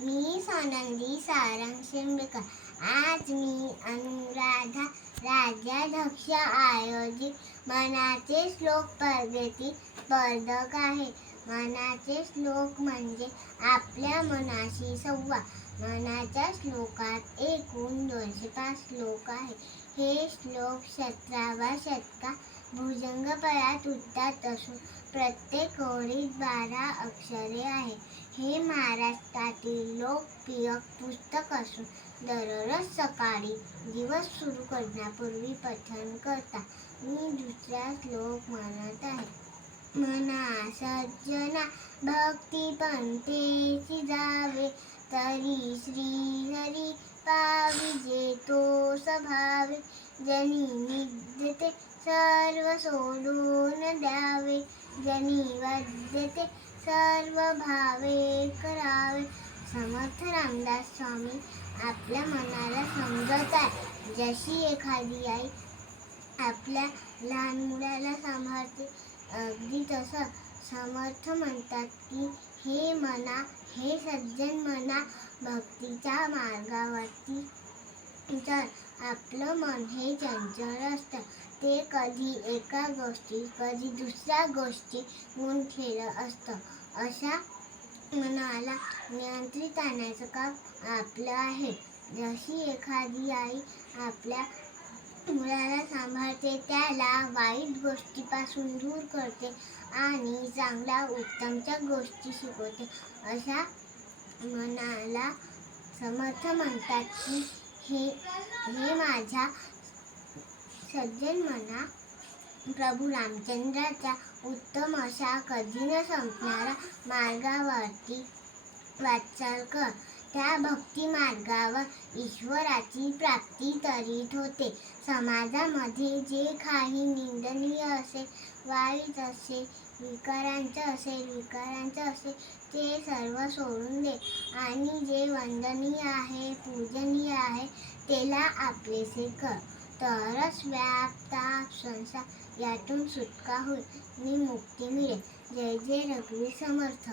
मी सोनंदी सारंग शिंबकर आज मी अनुराधा राज्याध्यक्ष आयोजित मनाचे श्लोक स्पर्धेतील स्पर्धक आहे. मनाचे श्लोक म्हणजे आपल्या मनाशी संवाद. मनाच्या श्लोकात एकूण दोनशे पाच श्लोक आहे. हे श्लोक सतराव्या शतकात भुजंगपळात उठतात असून प्रत्येक ओळीत बारा अक्षरे आहे. हे महाराष्ट्रातील लोकप्रिय पुस्तक असून दररोज सकाळी दिवस सुरू करण्यापूर्वी पठन करता मी दुसरा श्लोक म्हणत आहे. मना सज्जना भक्ती पंथेची जावे तरी श्री हरी पाविजे तो स्वभावे. जनी निद्यते सर्व सोडून द्यावे जनी वद्यते सर्व भावे करावे. समर्थ रामदास स्वामी आपल्या मनाला समजत आहे जशी एखादी आई आपल्या लहान मुलाला सांभाळते अगदी तसं समर्थ म्हणतात की हे मना हे सज्जन मना भक्तीच्या मार्गावरती तर आपलं मन हे चंचल असतं. ते कधी एका गोष्टी कधी दुसऱ्या गोष्टी गुण खेळत असतं. अशा मनाला नियंत्रित आणण्याचं काम आपलं आहे. जशी एखादी आई आपल्या मुलाला सांभाळते त्याला वाईट गोष्टीपासून दूर करते आणि चांगल्या उत्तमच्या गोष्टी शिकवते. अशा मनाला समर्थ म्हणतात की हे हे माझ्या सज्जन म्हणा प्रभू रामचंद्राच्या उत्तम अशा कधी न संपणाऱ्या मार्गावरती वाटचाल कर. त्या भक्ती मार्गावर ईश्वराची प्राप्ती करीत होते. समाजामध्ये जे काही निंदनीय असेल वाईट असेल विकारांचं असेल विकारांचं असेल ते सर्व सोडून दे. आणि जे वंदनीय आहे पूजनीय आहे त्याला आपलेसे कर. तरच व्याप ताप संसार यातून सुटका होईल आणि मुक्ती मिळेल. जय जय रघुवीर समर्थ.